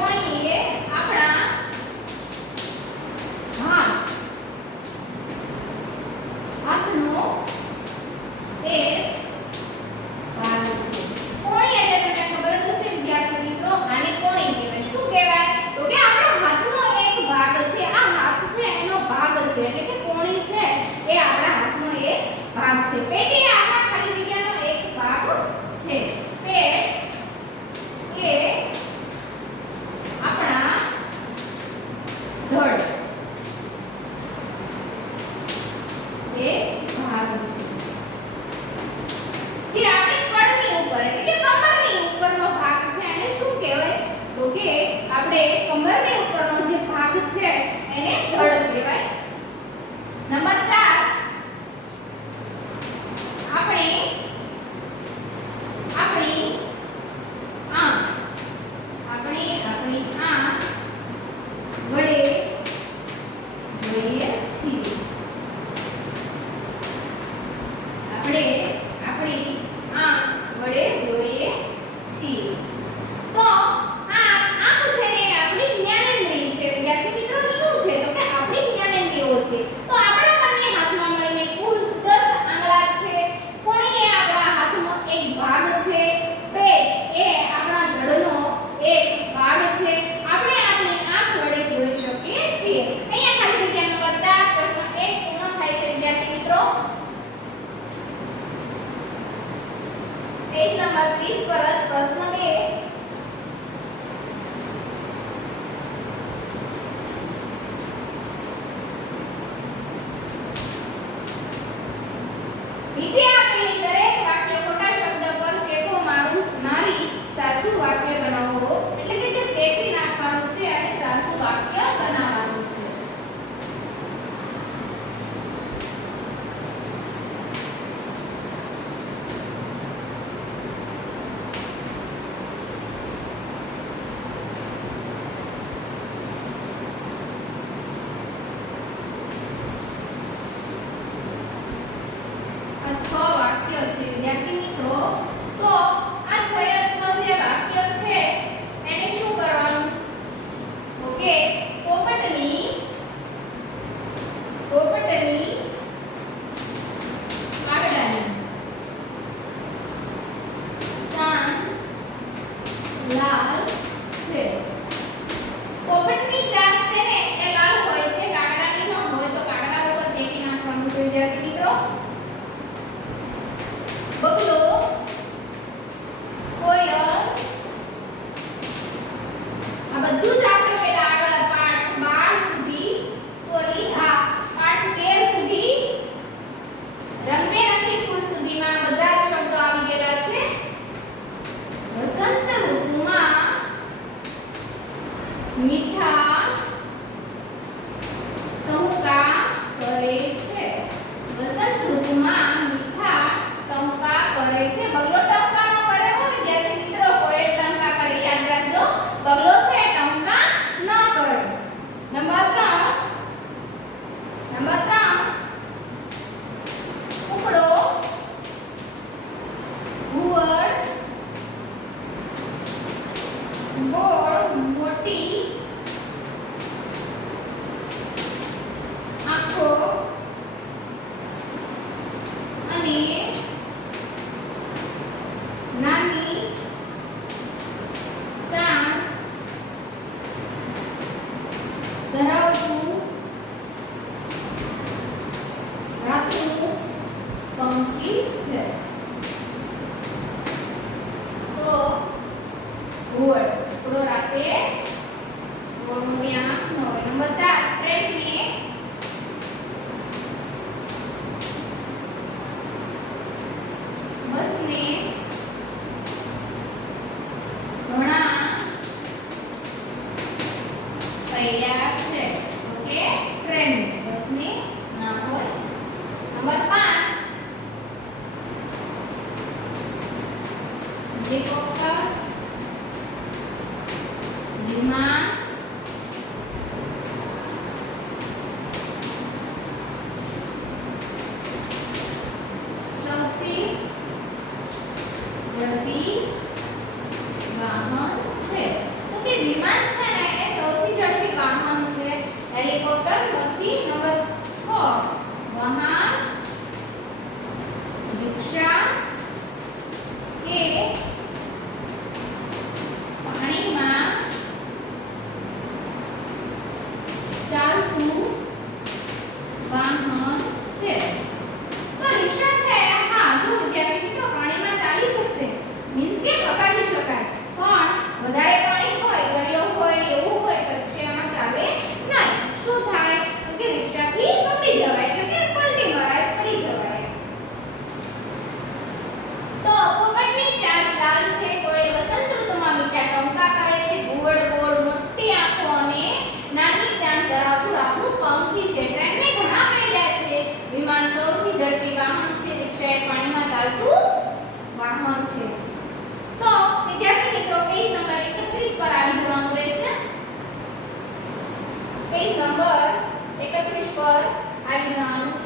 morning. વાહન છે. તો વિદ્યાર્થી મિત્રો પેજ નંબર 31 પર આવી જવાનું રહેશે. પેજ નંબર 31 પર આવી જવાનું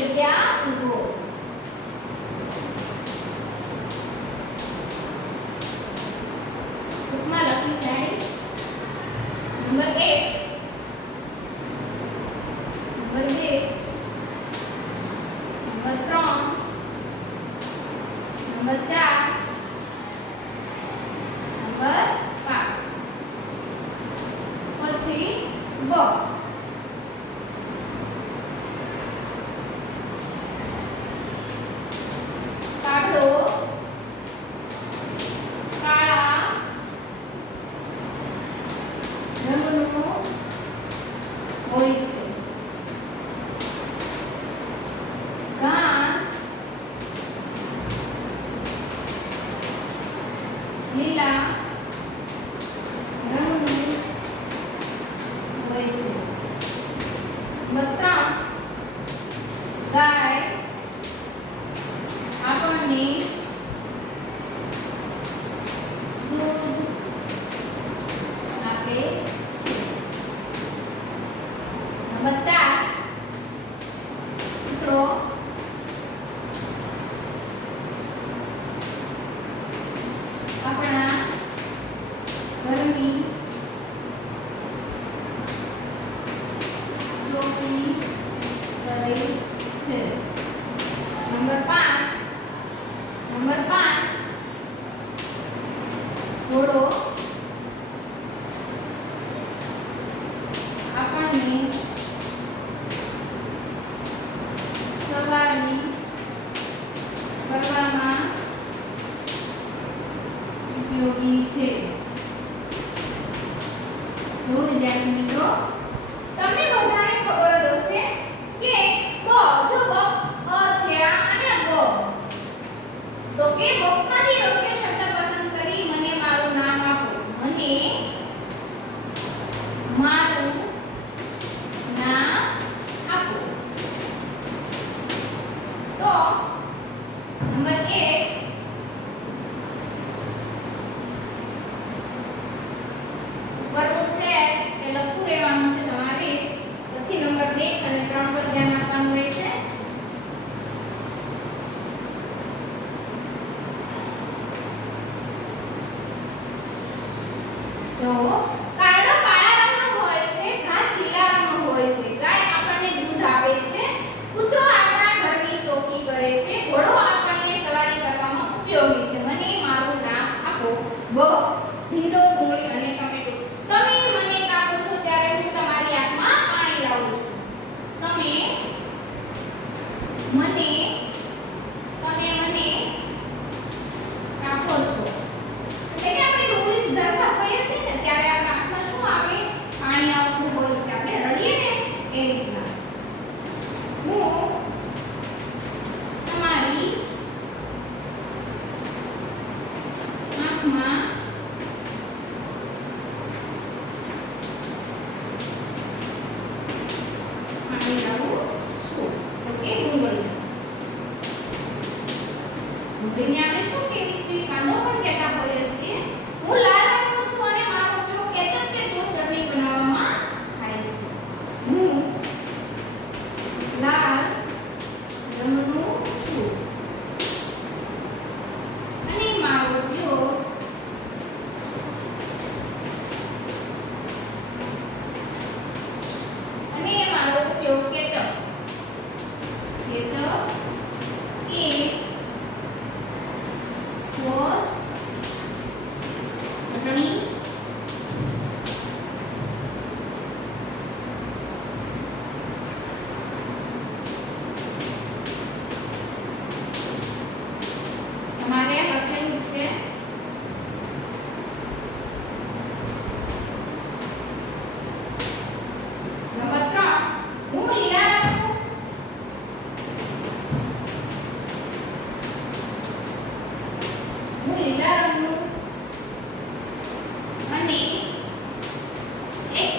જગ્યા ઊભો ટૂંકમાં લખી નંબર એક, નંબર બે, નંબર ત્રણ, નંબર ચાર, નંબર પાંચ. પછી બ. lila आपण તો નંબર 1嗯。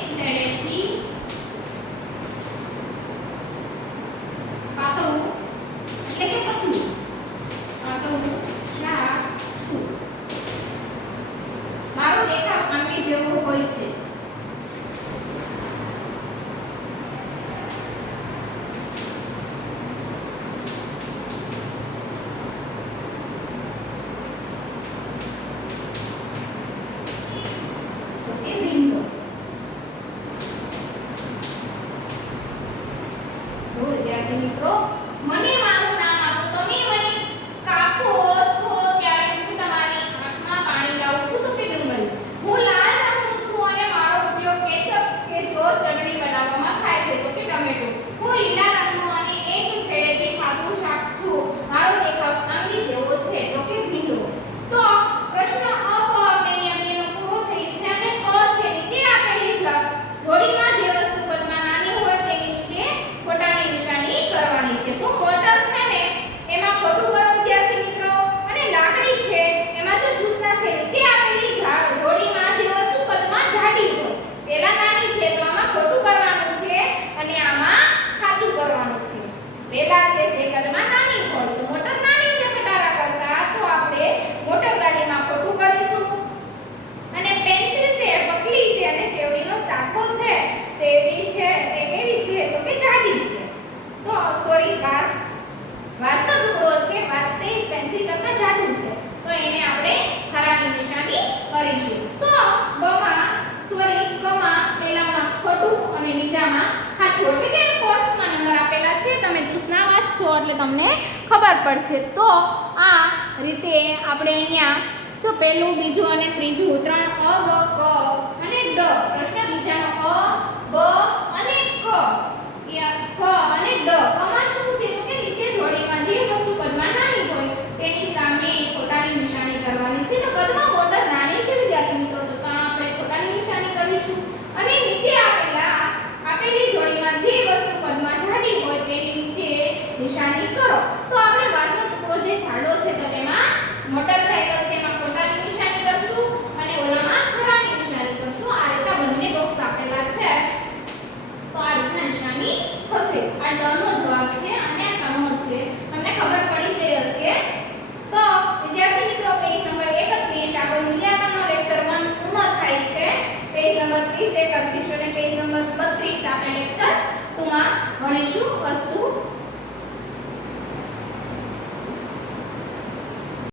extended 3 વિદ્યાર્થી મિત્રો આખો છે, શેરડી છે તે કેવી છે, તો કે જાડી છે. તો સોરી વાસ, વાસનો ટુકડો છે, વાસ છે પેન્સિલ કરતાં જાડું છે. તો એને આપણે ખરાની નિશાની કરીશું. તો બમાં સોરી કમાં પહેલામાં ખોટું અને બીજામાં સાચું એટલે કે કોર્સમાં નંબર આપેલા છે, તમે ચૂસના વાંચો એટલે તમને ખબર પડશે. તો, આ રીતે આપણે અહીંયા જો પહેલું, બીજું અને ત્રીજું ત્રણ અ ઝાડો છે તો તેમાં મોટરસાઇકલ